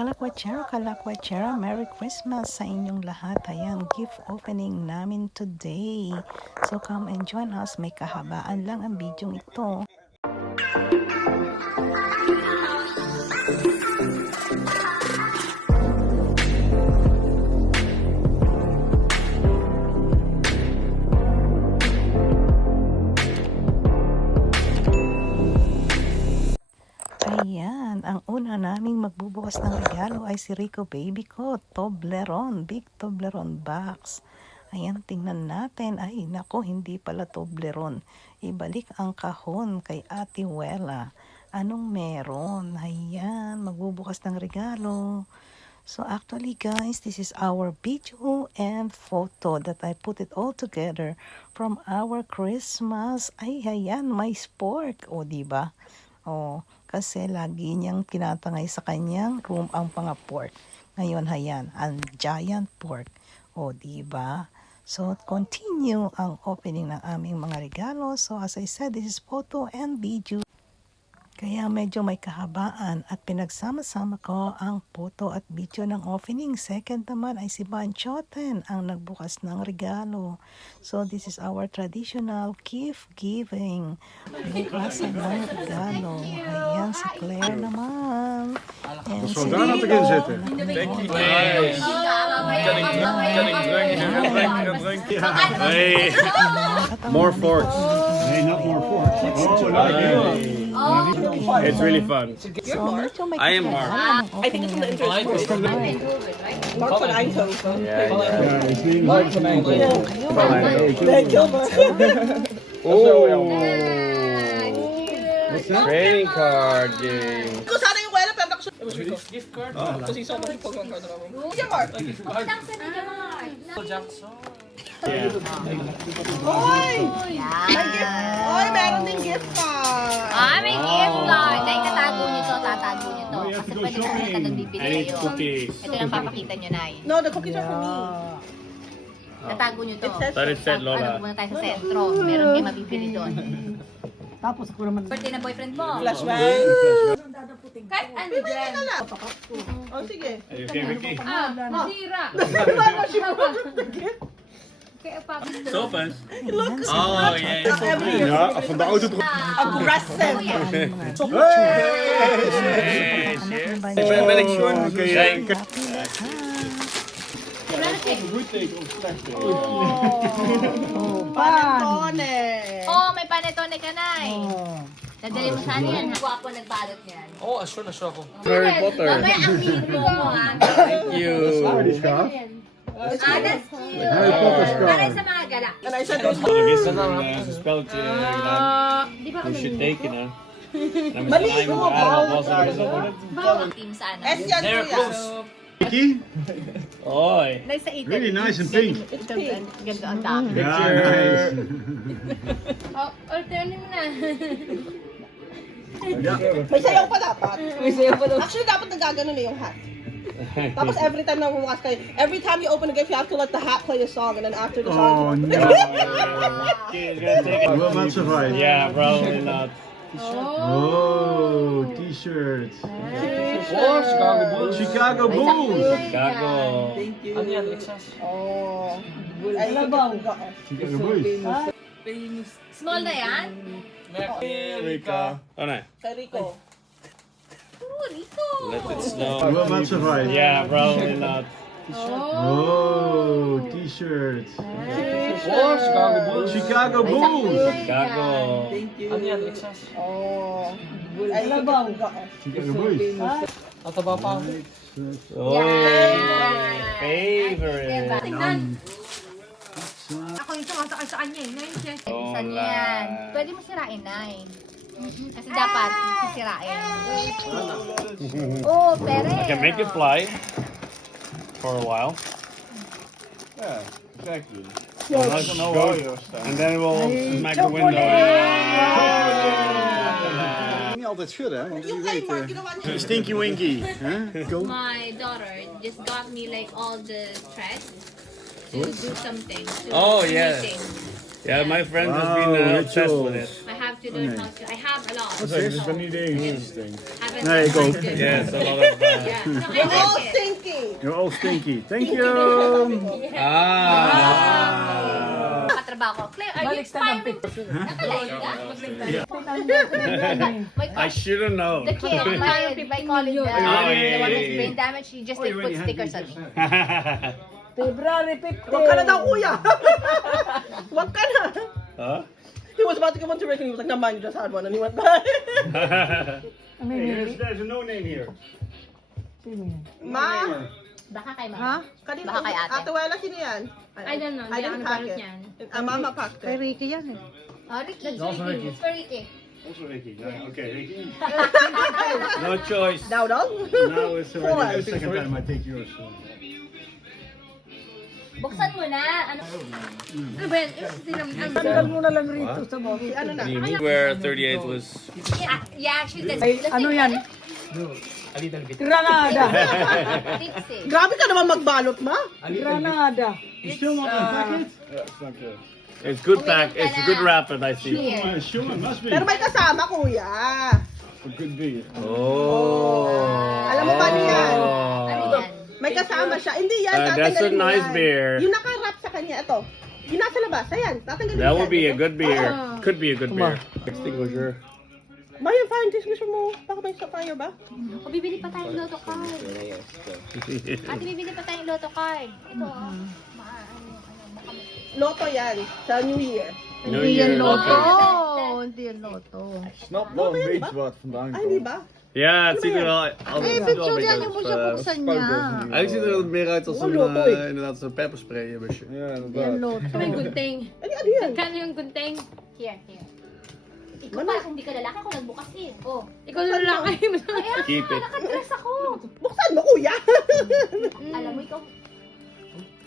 Kalakwachero, kalakwachero, Merry Christmas sa inyong lahat. Ayan, gift opening namin today. So come and join us. May kahabaan lang ang video ito. Ayan, ang una naming magbubukas ng regalo ay si Rico baby ko, Toblerone, big Toblerone box. Ayan, tingnan natin. Ay, nako, hindi pala Toblerone. Ibalik ang kahon kay Ate Wella. Anong meron? Ayan, magbubukas ng regalo. So actually guys, this is our video and photo that I put it all together from our Christmas. Ay, ayan, may spork. O, diba? O, kasi lagi niyang tinatangay sa kanyang room ang mga pork. Ngayon, ayan, ang giant pork. O, diba? So, continue ang opening ng aming mga regalo. So, as I said, this is photo and video. Kaya medyo may kahabaan at pinagsama-sama ko ang photo at video ng opening. Second naman ay si Banchoten ang nagbukas ng regalo. So this is our traditional gift giving. Bukasan ng regalo. Ayan si Claire naman. And si Vandaar dat erin zitten. More forks. Nee, not more forks. It's really fun. So, medyo may I am Mark. kahabaan ang I think it's opening. from the interest. Mark van Eindhoven. Mark van Nee, Gilbert. Oh. Trading card game. Ko sana yung wala pero ako it was Rico's gift card. Kasi someone yung Pokemon card na ako. Yeah, Mark. Hoy! May gift. Hoy, meron ding gift card. May gift card. Dahil tatago nyo to, tatago nyo to. Kasi pwede na sila nagbibili kayo. Cookies. Ito lang papakita nyo, Nay. No, the cookies are for me. Tatago nyo to. It says That is set, Ano, Lola. pumunta tayo sa sentro. Meron kayo mabibili doon. Tapos ako naman. Birthday na boyfriend mo. flashbang. Kahit ano dyan. Oh, sige. Are you okay, Vicky? Masira. Kaya papit to. Sofas. Look. Oh, yeah. Every year. Ja, van de auto terug. Aggressive. Ben ik Sean? Panettone. Oh, may panetone ka, Nay. Dadali mo saan yan? Gwapo nagbalot niyan. Oh, sure na sure ako. Harry Potter. Mamaya ang video mo, ha? Thank you. That's cute. Harry Potter Para sa mga gala. And I said, Is dat nou een spelletje gedaan? Di ba Moest je tekenen. Dan moest Mali, je oh, was er zo worden. team sa ano? S yan, kuya. Vicky? Hoi. Nasa Italy. Really nice and pink. It's pink. Ganda ang dami. Ja, nice. Oh, turnin mo na. May sayaw pa dapat. May sayaw pa dapat. Actually, dapat nagagano na yung hat. Tapos every time na bumukas kayo, every time you open a gift, you have to let the hat play a song, and then after the Oh song, no. Well, not surprised. Yeah, probably not. Oh, t-shirt. Oh, Chicago Bulls. Chicago Bulls. Chicago. Ano yan, Lexus? Oh. Ay, labaw. Chicago Bulls. Small na yan? America. Oh nee. Kay Rico. Oh, Rico. Let it snow. Well, not surprised. Yeah, probably not. Oh, t-shirt. Oh, Chicago Bulls. Chicago Bulls. Chicago. Ano yan, Lexus? Oh. Ay, labaw. Chicago Bulls. Nataba pa ako. Oh, favorite. Tingnan. Ako yung sumasakay sa kanya eh. Ngayon siya. Saan yan? Pwede mo sirain, Nay. Kasi dapat sisirain. Oh, pero. I can make it fly for a while. Yeah, exactly. And then it will smack the window. Niet altijd schudden, hè? Want Yung kay Mark, ginawa niya. Stinky Winky. My daughter just got me like all the threads to do something. To Oh, do yeah. knitting. Yeah, my friend has Wow, been obsessed with rituals. it. I have to learn how to. I have a lot. It's like vanille interesting. Haven't There you go. learned to- Yes, a lot of Yeah. No, I You're all like it. stinky. You're all stinky. Thank you. Katrabaho. Claire, are you fine? Nakalain ka? I should have known. The kid, my colleague, the yeah, one yeah, with yeah. brain damage, he just like put stickers on me. Huwag ka na daw, kuya. Huwag ka na. Huh? He was about to give one to Rick and he was like, never mind, you just had one. And he went back. Hey, there's no name here. Ma, Baka kay mama. kanina, Baka kay ate. Ate Wela, sino yan? I don't know. I didn't pack it. Mama packed it. Ricky yan eh. Oh, Ricky. It's for Ricky. Also Ricky. Yeah, okay, Ricky. No choice. Daw daw? Now it's already the second time I take yours. So. Buksan mo na. Ano? Ano ba yan? Si ano na? Where 38 was. Yeah, actually, that's ano yan? Tips eh. Grabe ka naman magbalot, ma. You still not unpack it? Yeah, it's not good. It's good pack. It's good wrapped, I see. Here. Sure, must be. Pero may kasama, kuya. It could be. Alam mo ba niyan? Ano yan? May kasama siya. Hindi yan, That's a tatanggalin mo nice yan. beer. Yung naka-wrap sa kanya, ito. Yung nasa labas, ayan, tatanggalin mo That yan. would be a good beer. Oh. Could be a good beer. Extinguisher. Ba, yung fire extinguisher mo? Baka may sa fire ba? O, bibili pa tayong Lotto card. Ate, bibili pa tayong Lotto card. Ito, oh. Baka Loto yan, sa New Year. New Year. Hindi yan loto. Snap wel een beetje wat vandaan Ay, di komt. ba? Ja, het ziet er wel. Picture yan yung mo siya buksan niya. Hij ziet er meer uit als een, inderdaad zo'n pepperspray busje. Ja, Yan inderdaad. loto. May gunting. Ano yan? Kano yung gunting? Here, here. Ikaw pa, kung di ka lalaki, ako nagbukas eh. Oh. Ikaw na lang kayo. Kaya Keep it. nakadress ako. Buksan mo, kuya. Alam mo, ikaw.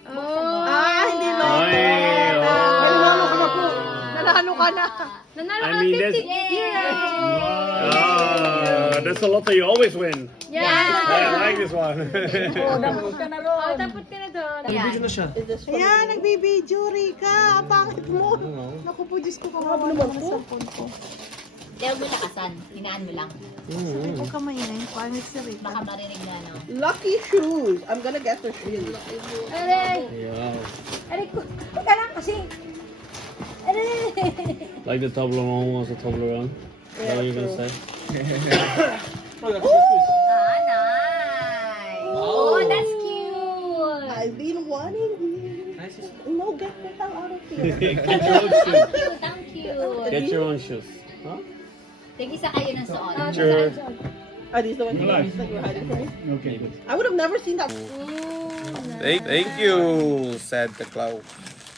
Oh. Hindi loto. Ay, oh. Nanalo ka na po. Nanalo ka na. Nanalo I ka mean, ng that's, 50. that's a lot that you always win. Yeah. I like this one. Oh, tapos ka na doon. Yan. Is this from- Ayan, nagbibideo, Rika. Ang pangit mo. Naku po, Diyos ko, kawawa naman ang cellphone ko. Huwag mo takasan. Hinaan mo lang. Huwag ka maingay. Pangit si Rika. Baka marinig na, no? Lucky shoes. I'm gonna get the shoes. Aray. Wow. Aray ko. Teka lang kasi. Aray. Like the Toblerone was a Toblerone. Is that what you're gonna say? Ah, nice. Oh, that's cute. I've been wanting you. No, get the hell out of here. Get your own shoes. Thank you. Get your own shoes. Huh? Tig-isa kayo ng suot. Sure. Are these the ones you that you were hiding from me? Okay. I would have never seen that. Thank you, Santa Claus.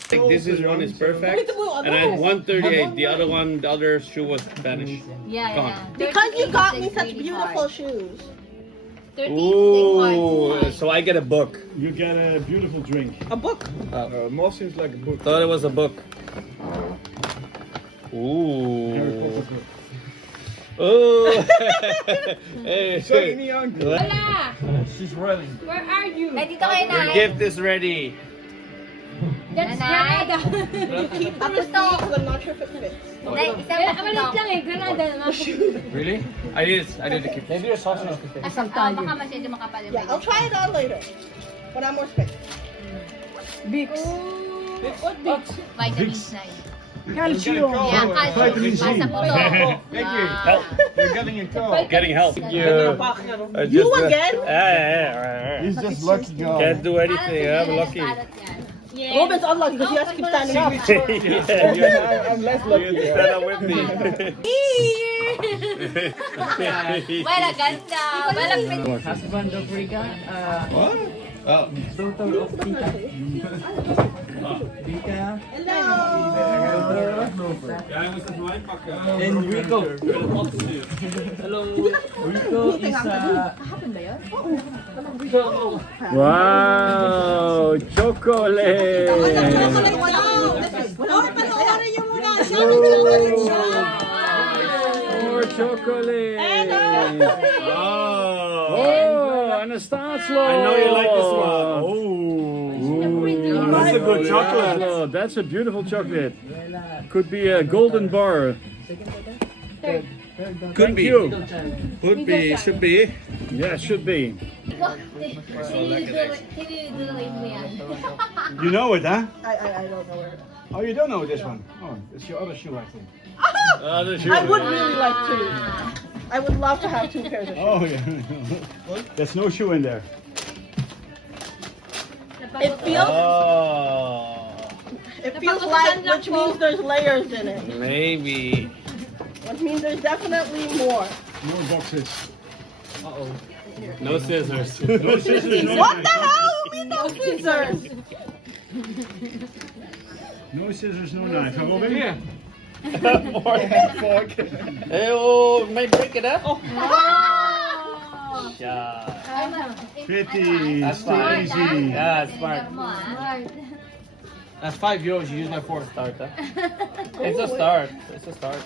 I think this is one is perfect. And I had 138. The other one, the other shoe was Spanish. Yeah, Come on. yeah. Because you 38 got is me such really beautiful hard. shoes. 38 Ooh, is so I get a book. You get a beautiful drink. A book. More seems like a book. Thought it was a book. Harry Ooh. Potter book. Oh. Hey, Sorry, niet uncle. Wala. She's running. Where are you? Ay, dito kayo na. your gift is ready. That's Nanay. Granada. You keep the receipt because I'm not sure if it fits. Nay, isang Maliit lang eh. Granada naman. Really? I did the gift. Maybe your sausage. Asam tayo. Baka masyado makapal yung Yeah, I'll try it on later. When I'm more space. Vitamins na yun. Calcium. Yeah, Vitamin C. Pasa po to. Thank you. Wow. You're getting a call. Getting help. You again? Yeah. He's just lucky guy. Can't do anything. I'm lucky. Yeah. Robin's unlucky because he has to keep standing up. I'm less lucky. You stand up with me. Wala, ganda. Wala, Husband of Rika, What? Oh. daughter of Tita. Rika. And Rico. Hello. Rico is Wow, chocolate. More chocolate. Oh, and a Staatslo. I know you like this one. That's a good chocolate. That's a beautiful chocolate. Could be a golden bar. Could Thank be. you. Could be. Should be. Yeah, should be. Hiniduloy mo yan. You know it, huh? I don't know where. Oh, you don't know this one. Oh, it's your other shoe, I think. I would really like to. I would love to have 2 pairs of shoes. Oh, yeah. There's no shoe in there. It feels Oh. light, which means there's layers in it. Maybe. Which means there's definitely more. No boxes. No scissors. No scissors, no What knife. the hell? You mean no scissors? No scissors, no knife. Huh, Robin? Yeah. Fork. Hey, oh, may break it up. Oh! Yeah. Pretty. That's Too fine. easy. Yeah, smart. Mo, ah. That's €5. You use my fourth start, huh? It's a start. It's a start.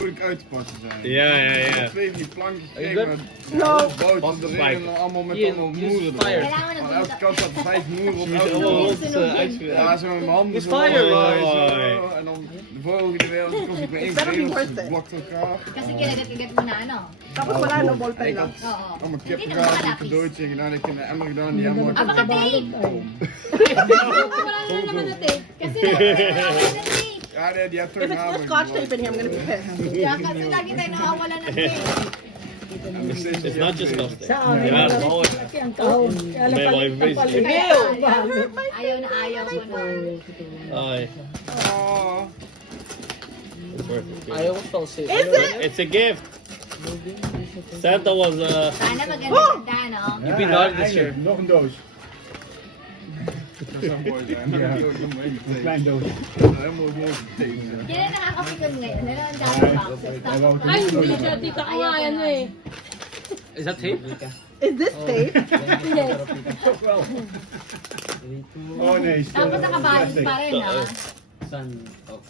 Moeilijk uit te passen zijn. Ja, ja, ja. Twee van die plankjes Are you gekregen good? met No. bouten erin Spike. en dan allemaal met Hier, allemaal hier is moeren fire. erop. Kailangan Aan na elke kant zaten 5 moeren op Je moet elke allemaal kant. rond uitschrijven. Ja, zo met mijn handen It's zo. fire, zo, boy. en dan de vogel er weer, dan komt ik bij één Better be been, worth het it. blokt elkaar. Kasi kinagat-kagat mo na, ano? Tapos wala no ballpen lang. Oo. Allemaal kip Hindi gedaan, naman een malapis. cadeautje gedaan, ik heb een emmer gedaan, die emmer Ah, baka tape! Wala naman na tape. Kasi wala na tape. Ja, nee, die heeft If terug it's with scotch tape in here, I'm gonna be pissed. Kaya kasi lagi tayo nakawala ng tape. It's not just costing. Saan? Yeah, it's always. Ang kahon. Kaya May palit mga ng face. palit. Ayaw na ayaw ko na. Ay, Oh, it's worth it. Ayaw ko salsi. Is it? It's a gift. Santa was Sana maganda-ganda, no? You've been naughty this year. Nog een doos. dat zou mooi zijn. Dan heb je ook nog maar één Een tape. klein doos. Helemaal mooi getaped. Kaya nakakapikon ngayon. Meron ang dami boxes. Hij wou het Ay, niet hindi doen. siya. Tita ko nga yan eh. Is that tape? Is this tape? Yes. Toch wel. Oh nee, het is, Tapos nakabalis plastic. pa rin, ha? Son of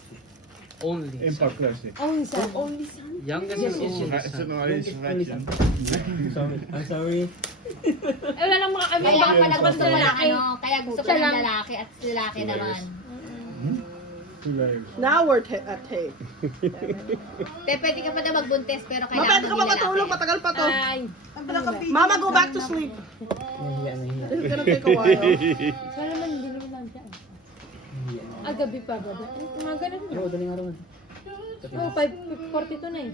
only. Impact plastic. Only son. Only son. Youngest is Er zit nog wel eens een vetje. Sorry. I'm sorry. Eh, wala lang mga kami. Kaya Baka pala gusto mo lalaki. ano, kaya gusto ko Siya ng lang. lalaki at lalaki naman. Two layers. Now we're at tape. Te, pwede ka pa na magbuntis pero Ma, kailangan pwede ka mo pa matulog, lalaki. matagal pa to. Ay. Mama, go back to sleep. Nahiya, nahiya. This is gonna take a while. Sana naman, hindi naman lang siya. Ah, gabi pa ba? Mga ganun na. Oo, daling araw na. Oh, 5:42 na eh.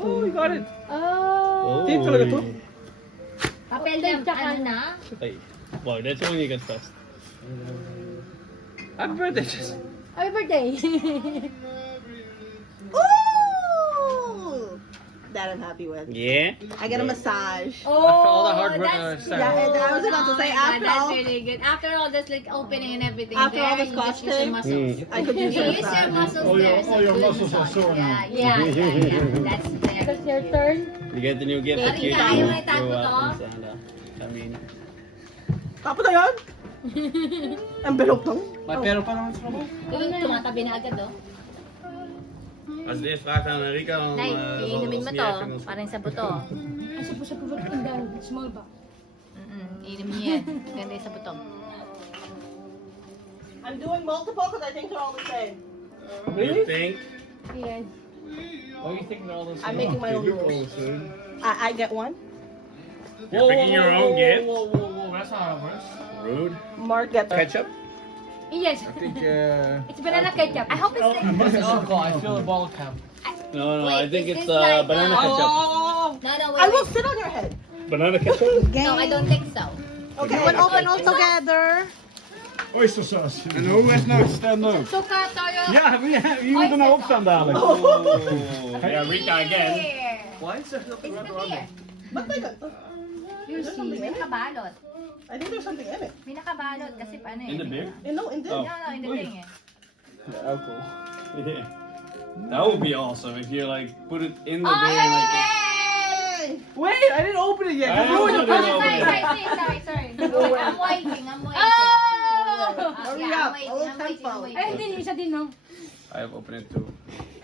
Oh, you got it. Oh. Tape talaga to? Papel Tape na, tsaka ano na? Hey, wow, that's when you get fast. Happy birthday, Jess. Happy birthday. Ooh! That I'm happy with. Yeah? I get a massage. all the hard work that's- Yeah, and I was about to say, Oh my God, after that's all, really good. After all this like opening and everything, After all there, the you scotch just use your tape? muscles. I could use You a use your massage. muscles All your- there. so all your good muscles are massage. sore now. Yeah. That's there. That's your turn. You get the new gift. Kaya that you tayo do. may tago You're to. welcome, Santa. I mean, Tapos na yun? Envelope lang? May pero pa naman sa ako. Yung tumatabi na agad, oh. als het eerst vraagt aan Enrica, dan Nay, iinumin mo to. Parang sa buto. Ay, sa pubat ang dahil. Small ba? Iinumin niya yan. Ganda yung sa buto. I'm doing multiple because I think they're all the same. You think? Yes. Oh, you think they're all the I'm same? making my own Look all rules. the same. I get one. You're picking your own gift? Whoa, that's not how it works. Rude. Mark gets Ketchup? Yes. I think, It's banana ketchup. I hope it's like... It's alcohol. I feel a ball cap. No, Wait, I think is it's this like, banana ketchup. No, I will wait. sit on your head. Banana ketchup? No, I don't think so. Okay, we'll open all together. Oyster sauce. En hoe is nou stand up? Suka tayo. Ja, wie moet er nou opstaan dadelijk? Yeah, Rika again. Why is there It's the beer. Ba't may ganito? May nakabalot. I think there's something in it. May nakabalot kasi paano eh. In the beer? No, in this. Oh. No, in the thing eh. Alcohol. Yeah. That would be awesome if you like put it in the Oh, beer and like. Yay! Wait, I didn't open it yet. I You ruined opened it. it. Sorry. I'm waiting. Hurry Yeah, up. I'm waiting. All I'm tempo. waiting. Ay, hindi. Isa din, no? I have opened it too.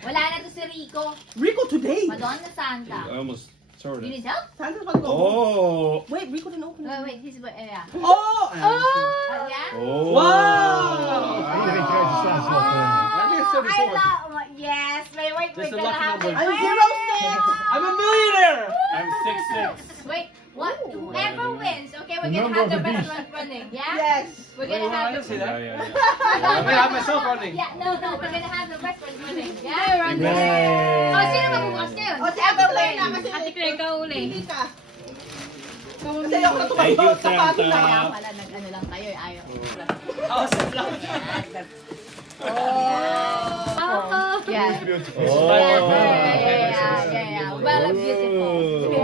Wala na to si Rico. Rico today. Madonna Santa. I almost Sort You of. need help? Santa's about to go. Oh. Wait, Rico didn't open it. Wait, this is what, yeah. Oh! Yeah? Oh. Wow! Iedereen krijgt een staatslot. I think it's I 34. love, yes, wait, That's we're a gonna lucky have number. it. I'm 06! I'm a millionaire! I'm 6'6". Wait, what? Whoever wins, okay, we're gonna Number have the of the restaurant running, yeah? Yes! We're Wait, gonna I have didn't say the... that. Yeah. I'm gonna have myself running. Yeah, no, we're gonna have the restaurant running, yeah? Yay! Oh, sino magbubukas ngayon? O, si Ate Claire na kasi Ate Claire, ikaw uli. hindi ka. Kasi ako na Thank you, tumagot sa Santa. pagod na. Kaya pala, nag-ano lang tayo, ayaw. Oh, Oo. Yeah. Oh. Yeah. Well, beautiful.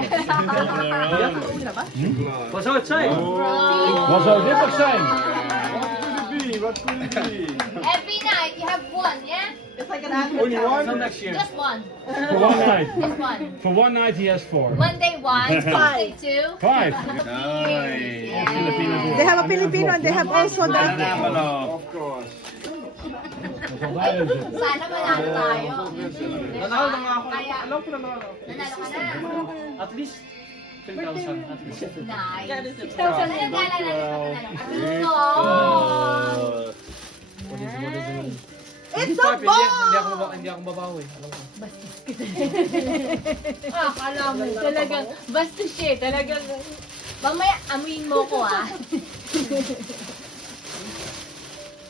Wat zou het zijn? Wat zou dit nog zijn? What could it be? Every night you have one, yeah? It's like an advent Only calendar. Until one? next year. Just one. For one night. Just one. For one night he has 4. Monday one, Tuesday two. 5. Yeah. They have a Filipino and they have also the... Of course. Sana manalo tayo. Nanalo na nga ako. Kaya, Alam ko na nanalo. nanalo ka na. At least 10,000. At least. Nice. Yeah, this is- Ano gala na nanalo ka? No! It's Sorry, a hindi ball! ako babawi. Alam ko. Akala mo, talagang, bastos siya, talagang, Mamaya, amuin mo ko ah.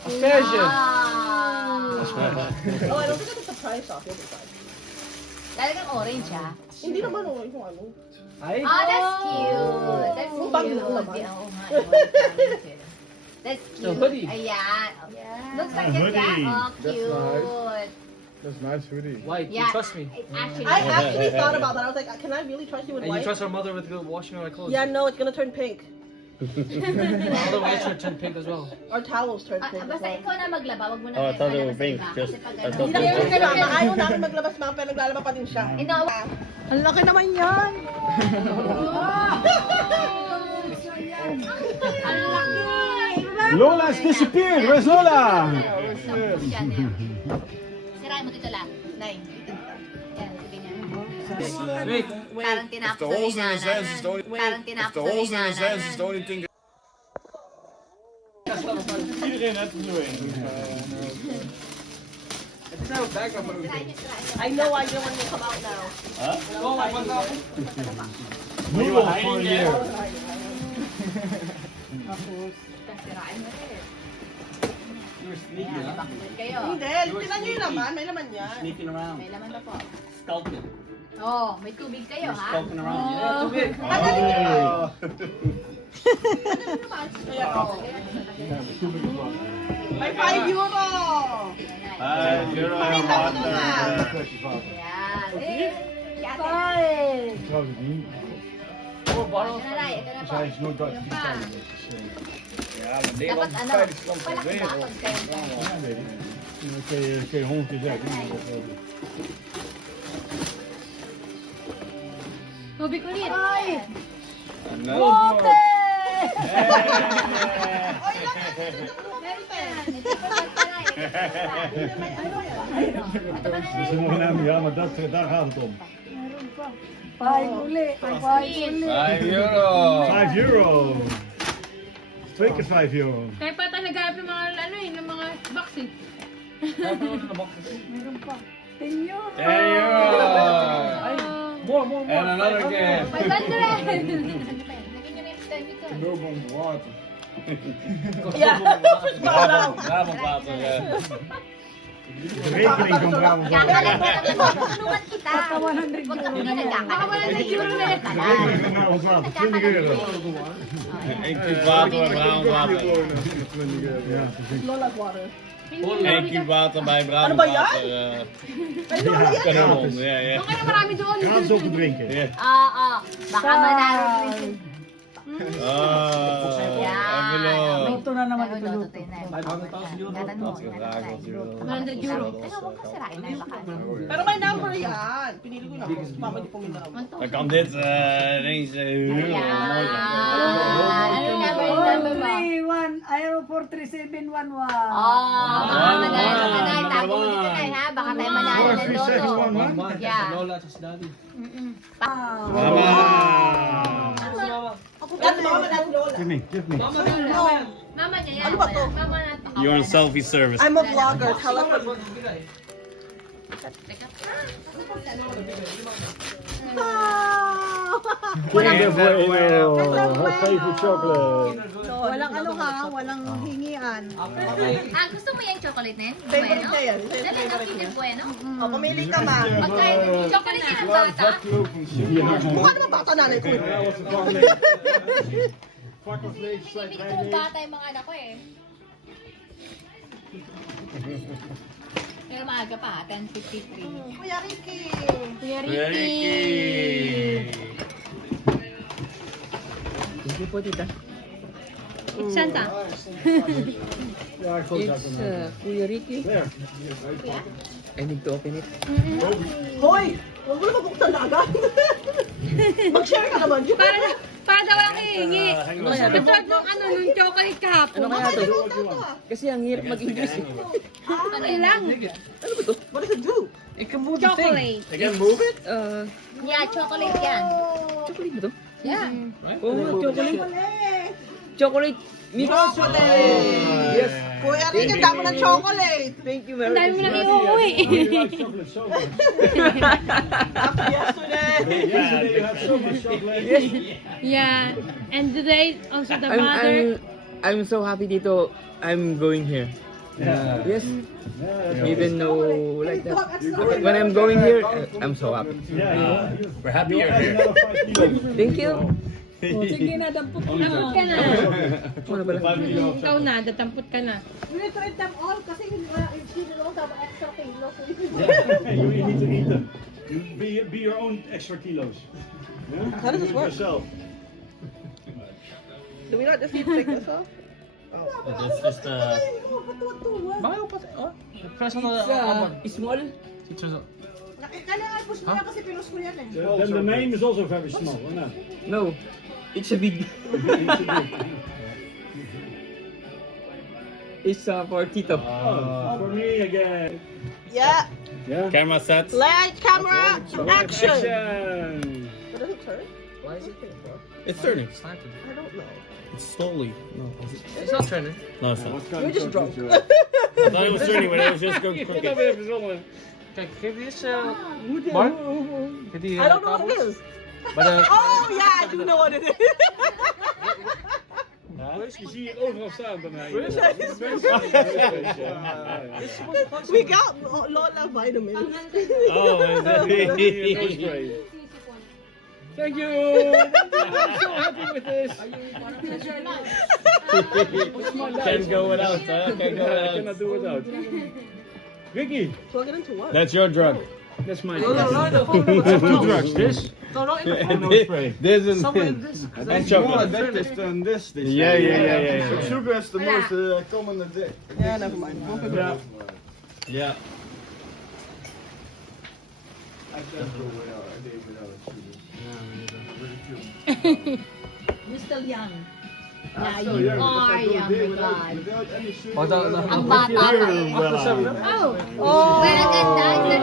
Aspersion. Ah. Oh, I don't think I took the price off. You'll be fine. Talagang orange ah. Hindi naman orange yung ano. Ay. Oh, that's cute. That's Yung cute. bag na naman. Oo nga, orange. That's The cute. hoodie. Ayan. Looks like A a cat. hoodie. Oh, That's cute. That's nice hoodie. White, you Yeah. trust me. It's actually. I actually thought about that. I was like, can I really trust you with And you white? trust our mother with washing our clothes. Yeah, no, it's gonna turn pink. All the whites are turned pink as well. Our towels turn pink. as Basta well. ikaw na maglaba, wag mo na Oh, I thought they ilalabas were sa pink. iba. Just- Kasi pag I ano- thought Hindi namin kay mama. Ayaw namin maglabas mama, pero naglalaba pa din siya. Ino- Ang laki naman yan! Ang laki! Lola's disappeared. Where's Lola? Sirain mo dito lang. 9. Yan, ganyan. Wait. Parang If tinapos the na holes in his hands is the only, Parang if tinapos the na holes in his hands is the inana. only thing. Iedereen heeft er zo een. I know why you don't want me to come out now. Oh, I want that. Noodles for a year. Sirain mo rin. You were sneaky, Ayan, huh? bakit kayo? Hindi, tinan nyo yung laman. May laman yan. Sneaking around. May laman na po. Skulking. Oh, may tubig kayo ha? Skulking around. Yeah, too big. Tanggalin nyo na. Kaya ako. May 5 euro! €5 Pakita mo doon na. Yan. Eh, yate. Trouwens het niet. Four bottles. Ito na lang, ito na po. Zij is nooit Duits. Yan pa. Ja, maar Dapat Nederland is ano, veiligste land ter wereld. palakpakan kayo. Ja, weet ik. Dan kun je 100 keer zeggen. tubig ulit. Dus ze mogen naar ja, maar daar gaat het om. Sweet. €5. 5 euro. 2 keer 5 euro. Kaya pa tayo naghanap ng mga, ano eh, ng mga box eh. €10. And another game. 500! Lagyan nyo na yung stand dito. No bomb water. Yeah. Brabantwater, ja. De rekening van Brabant. Kakalat mo lang ako. Tulungan kita. Huwag ka hindi nagkakalat. De rekening van Brabant Water. 20 euro. Eén kuub water bij Brabantwater. Ja, precies. Lola's water. Eén kuub water bij Ano ba yan? Brabantwater. May Lola yan. Kanon, ja, ja. Doon ka na marami doon. Gratis om te drinken. Ja. Oo. Baka manalo rin. Oh, Yan. envelop. na naman ito luto. Gatan mo. 100 euro. Ano, huwag ka sirain na baka. Pero may number yan. Pinili ko lang. Mama di puminaw. Dan kan dit ineens heel Ayan. mooi zijn. Ano number mo? 0437111. Baka manalo ka na. Tago mo dito na ha. Baka tayo manalo ng lolo. Yeah. Lola, tas daddy. Mama. That's mama, that's Lola. Give me, give me. Mama, Mama niya yan. Ano ba to? Mama na. You're on selfie service. I'm a vlogger. Tell her what. Kinder Bueno. Her favorite chocolate. Walang ano ha, walang hingian. Ah, gusto mo yung chocolate na yun? Favorite Bueno? niya yan. Ito yung Dali na, favorite niya. Kinder Bueno. O, pumili ka ma. Magkain, chocolate yan ang bata. Mukha naman bata nanay ko. Hindi ko bata yung mga anak ko eh. Pero maaga pa, 10:53. Kuya Ricky. Kuya Ricky. Thank you po, tita. It's Santa. Yeah, I close that one. Kuya Ricky. There. I need to open it. Hoy! Huwag mo na mabuksan na agad. Mag-share ka naman. Para daw ang hihingi. Katulad nung ano, nung chocolate kahapon. Ano kaya to? Kasi ang hirap mag-English. Ano lang? What does it do? It can move the thing. Chocolate. I can move it? Yeah, chocolate yan. Chocolate ba to? Yeah. Oh, chocolate. Chocolate mix. Yes. Kuya Ricky, ang dami ng chocolate. Thank you Ang very dami mo much. nang iuwi. You like chocolate so much. After yesterday. Yesterday you had so much chocolate. Yeah. And today, also the mother. I'm so happy dito. I'm going here. Yeah. Yes, Yeah, even though like that. When I'm going here, I'm so happy. Yeah, We're happy you'll you're add here. another 5 kilos. Thank you. Sige na, dampot ka na. Ano pala? 5 kilos. Ikaw na, datampot ka na. We need to eat them all kasi she don't have extra kilos. Yeah, you need to eat them. You be your own extra kilos. Yeah? How does this work? Yourself. Do we not just need to take this off? It's just Press on the Small. Kailangan push mo yan kasi pinos ko yan eh. Then the name is also very small. or not? No, it's a big. It's for Tito. Oh, for me again. Yeah. Yeah. camera sets. Light, camera, action. Action. What does it turn? Why is it? It's turning. I don't know. It's slowly. No, It's not turning. no, it's not. We're just drunk. I thought it was turning, but it was just going crooked. Kijk, geef die eens, Mark. Geef die, I don't know what it is. Maar Oh yeah, I do know what it is. Je ziet hier overal staan bij mij. We got Lola vitamins. Oh, is Nose spray. Thank you. I'm so happy with this. Can't go without, huh? Can't go I without. cannot do without. Ricky, Plug it into what? That's your drug. that's my no, two drugs. This No, no, nose spray. This is Somewhere in this. and chocolate. addictive than this. Yeah, yeah. But sugar is the most common addict. Yeah, never mind. Yeah. Yeah. I can't go without. I did without sugar. You're still young. Yeah, you are young, my God. Without any sugar. Oh, that- Ang bata pa eh. Oh, Well, ganda. Well,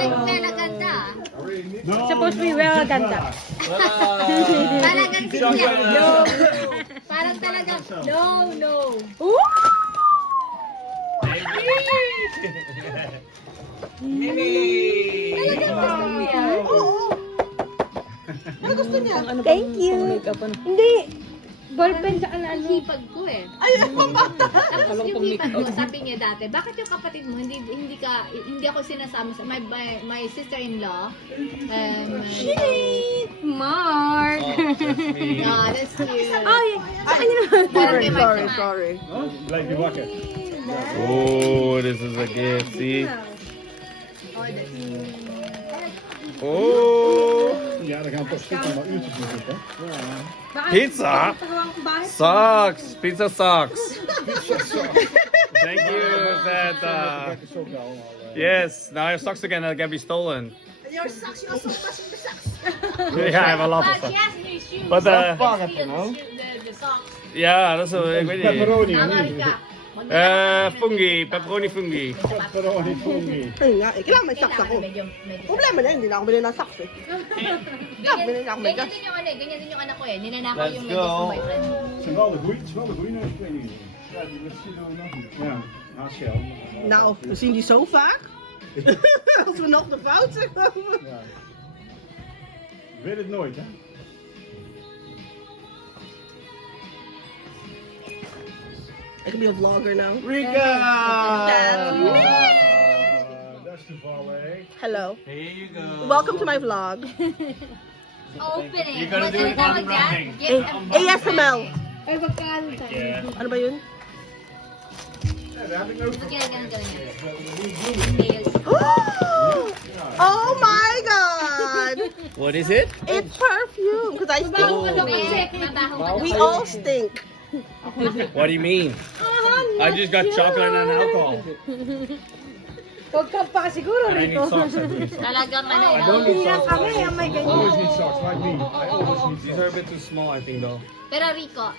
ganda. supposed to be well ganda. Talagang siya. No. Parang talagang, no. Talagang gusto mo yan? Ano gusto niya? Thank you. Hindi. Ballpen sa Ang ano. hipag ko eh. Ay, mabata. Tapos yung hipag ko, sabi niya dati, bakit yung kapatid mo, hindi ako sinasama sa, my sister-in-law, Mark. Ah, that's cute. Ay, sa kanya naman. Parang kay Mike Sorry. Blijf je wakker. Oh, this is a gift. See? Oh, Ja, dan gaan we toch zitten, maar uurtjes moet het, hè? pizza sucks. Pizza sucks. Thank you, Santa. Dat is ook allemaal. Yes, now your socks again that can be stolen. Your socks, you also touch the socks. Yeah, I have a lot of But she stuff. has new shoes. But She has the socks. Yeah, that's what Pepperoni. fungi, pepperoni fungi. Pepperoni fungi. Ayun nga, kailangan may socks ako. Medyo. Problema na, hindi na ako bilhin ng socks eh. Ganyan din yung ano eh, ganyan din yung anak ko eh. Ninanakaw Let's yung go. medyas ng boyfriend. Het is wel de goeie neus, ik weet niet. Ja, die was hier nog niet. Ja, haarschel. Nou, we zien die zo vaak. Als we nog de fout zijn. Ja. Je weet het nooit, hè? Ik ben een vlogger now. Rika! Dat is toevallig. Hello. Here you go. Welcome to my vlog. Open it. You gotta do it Ano tawag unwrapping. dyan? ASML. Ay, magkano tayo? Yeah. Ano ba yun? Ja, daar heb ik ook. Ganyan. Nails. Oh my god! What is it? It's perfume. Because I Mabaho stink. kasi. Mabaho We kasi. all stink. What do you mean? I just got chocolate and alcohol. Huwag ka pa siguro And I need rito. socks. I need socks. Talagang ano I eh. don't need Ilang socks. kami ang may ganyan. Always need socks, like me. I always need These socks. are a bit too small, I think, though. Pero Rico,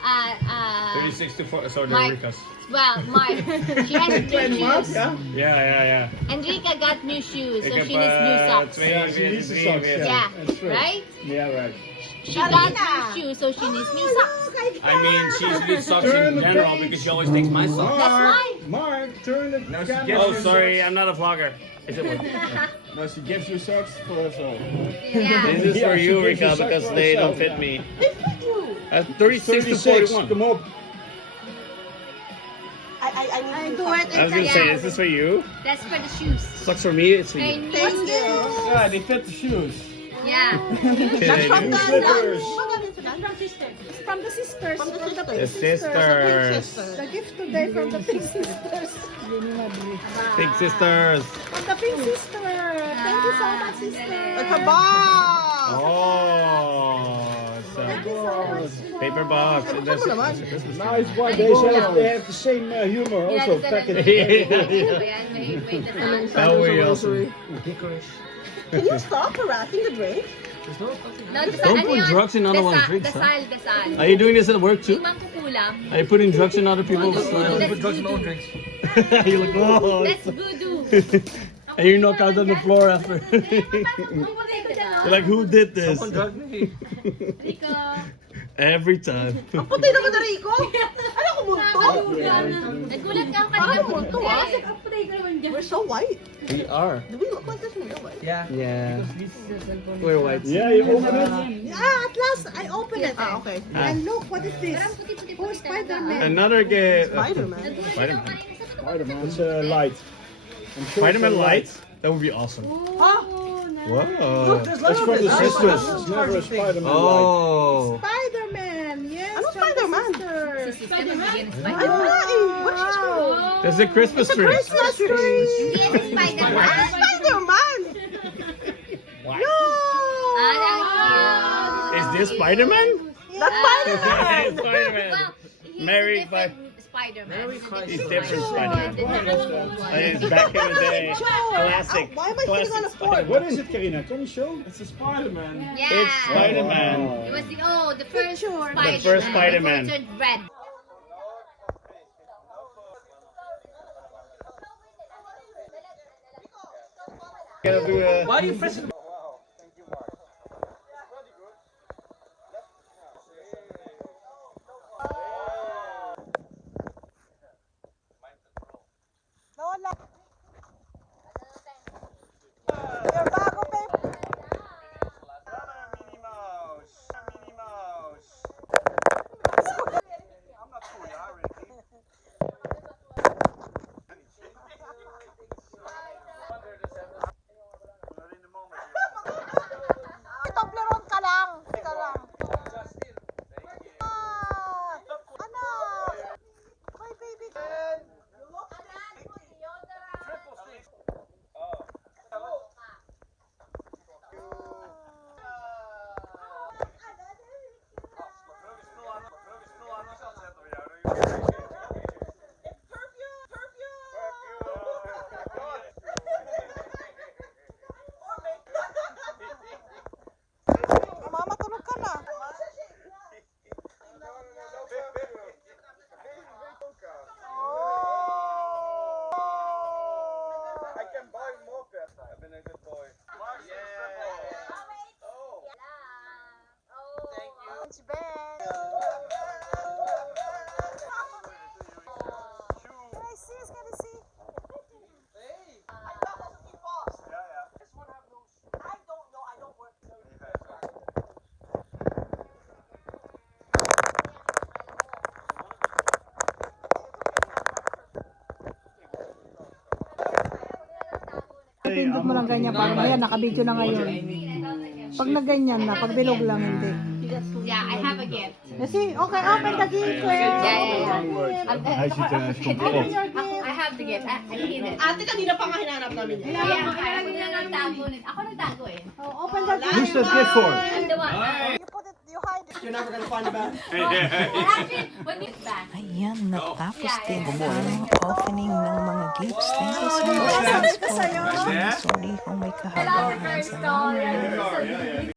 36 to 4. So they're Mike. Rika's. well, Mark, she has new shoes. Yeah. Enrica got new shoes, so Ik she heb needs new socks. Ja, ze needs the socks, yeah. Yeah, That's true. right? Yeah, right. She got new shoes, so she needs new socks. I mean, she needs socks in general because she always takes my socks. That's why. Mark, turn the camera. Oh, sorry, I'm not a vlogger. Is it one? No, she gives you socks for herself. Yeah. This is for Yeah, you, she gives you Rika, socks because for they don't herself, fit yeah. me. 36 to 41. Come op. I need Do it. I was gonna say, is this for you? That's for the shoes. Socks for me, it's for I you. need Thank you. Ja, die fit the shoes. Yeah. That's from the Slippers. From the sisters. From the sisters. The sisters. The gift today from the Pink Sisters. Big sisters. From the Pink Sisters. Thank you so much, sister. It's a box. Oh, it's a paper box. This is a Christmas tree. Nice one. They have the same humor. Yeah, Also, that's package. That way also. Can you stop harassing the drink? No, Don't put drugs in other one's drinks, huh? Dasal. Are you doing this at work too? Yung mangkukulam. Are you putting drugs in other people's That's put drugs in voodoo. own drinks. You look oh, That's voodoo. and you knock out on the floor after. You're like, who did this? Rico. Every time. Ang puti naman na Rico. Ano ko multo? Nagulat ka kanina po. Multo ah. We're so white. We are. Do we look like this in real life? Yeah. We're white. Yeah, you open it. Yeah, at last I opened it. Ah, okay. And look, what is this? Oh, Spider-Man. Another game. Spider-Man. Spider-Man. It's light. Spider-Man light? That would be awesome. Oh, nice. Whoa. That's from the sisters. It's never a Spider-Man light. Oh. Spider-Man, yes. Ano from the Spider-Man? sisters. Spider-Man? Ano nga eh? What's this for? That's a Christmas tree. Christmas tree. Hindi yan si Spider-Man. Ah, Spider-Man. No. Is this Spider-Man? That's Spider-Man. Spider-Man. Well, he's Merry a different Spider-Man. He's different Spider-Man. It's back in the day. Classic. Why am I sitting on a fork? What is it, Karina? Can you show? It's a Spider-Man. Yeah. It's Spider-Man. It was the first Spider-Man. The first Spider-Man. Before it turned red. Gonna do a... Why are you pressing? Toblerone ka lang. Ka lang. Ano? My baby. Mama, tulog ka na. Ikot mo lang ganyan. Parang ayan, nakabidyo na ngayon. Pag naganyan na, pag bilog lang, hindi. Yeah, I have a gift. See, okay, open the gift, Claire. Ay, si Jan. I have the gift. I need it. Ate, kanina pa nga hinanap namin yan. Yeah, ako na nagtago. Ako nagtago eh. Oh, open the gift. Who's the gift for? I'm the one. You're never gonna find a bag. Actually, when it's back. Ayan, natapos din ang opening ng mga gifts. Thank you so much. Sorry kung may kahabaan. Salamat.